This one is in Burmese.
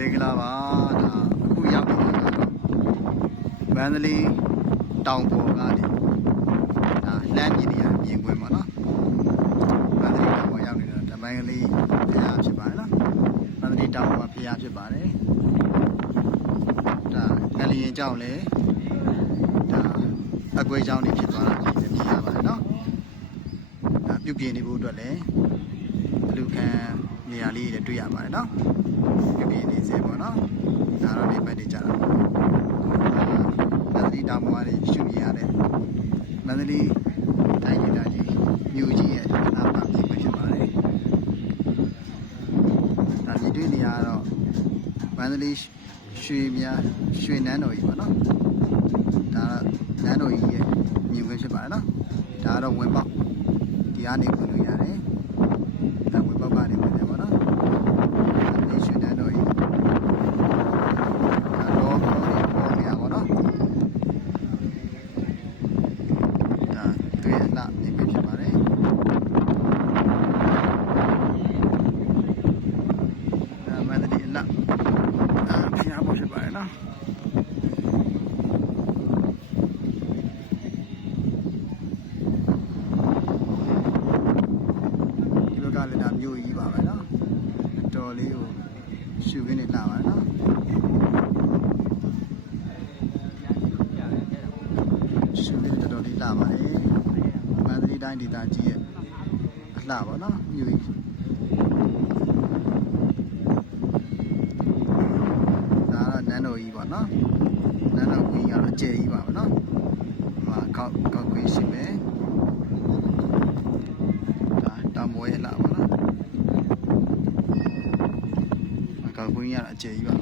မင်္ဂလာပါဒါအခုရောက်နေတာကတော့မန္တလေးတောင်ပေါ်ကနေဒါလမ်းမြင်နေရမြင်ကွင်းပါနော်မန္တလေးတောင်ပေါ်ရောက်နေတာဓမ္မကလေးဖျားဖြစ်ပါတယ်နော်မန္တလေးတောင်ပေါ်ဖျားဖြစ်ပါတယ်ဒါငလျင်ကြောင့်လေဒါအကွေးကြောင့်နေဖြစ်သွားတာမြင်ရပါတယ်နော်ဒါပြုပြင်နေဖို့အတွက်လည်းလူခံနေရာလေးတွေတွေ့ရပါတယ်နော်ပြုပြင်နေစေပေါ့နော်ဒါတော့နေပတ်နေကြတာမန္တလေးတောင်ပေါ်ကနေရှုမြင်ရတဲ့မန္တလေးတိုင်းဒေသကြီးမြို့ကြီးရဲ့အနာပါပြင်ဖြစ်ပါတယ်ဒါမြင်တွေ့နေရတော့မန္တလေးရွှေနန်းတော်ကြီးပေါ့နော်ဒါနန်းတော်ကြီးရဲ့မြင်ကွင်းဖြစ်ပါတယ်နော်ဒါကတော့ဝင်ပေါက်ဒီကနေဝင်လို့ရတယ်ဒါဝင်ပေါက်ကနေဝင်တယ်ပေါ့နော်ဒီရွှေနန်းတော်ကြီးဒါတော့ပေါ်နေရပါတော့ဒါတွေ့ရလားမြင်ကွင်းဖြစ်ပါတယ်ဒါမန္တလေးလားဒါဖျားပေါ်ဖြစ်ပါတယ်နော်ကလည်းဒါမျိုးကြီးပါပဲเนาะတော်လေးကိုရှုခင်းနေလာပါเนาะရှုခင်းတော်လေးလာပါတယ်မန္တလေးတိုင်းဒေသကြီးရဲ့အလှပါเนาะမျိုးကြီးဒါကနန်းတော်ကြီးပါเนาะနန်းတော်ကြီးကတော့ကျယ်ကြီးပါပဲเนาะကောက်ခွေးရှိမယ်တောင်ပေါ်ရဲ့လာပါနော်အကောက်ကွင်းရအကျယ်ကြီးပါ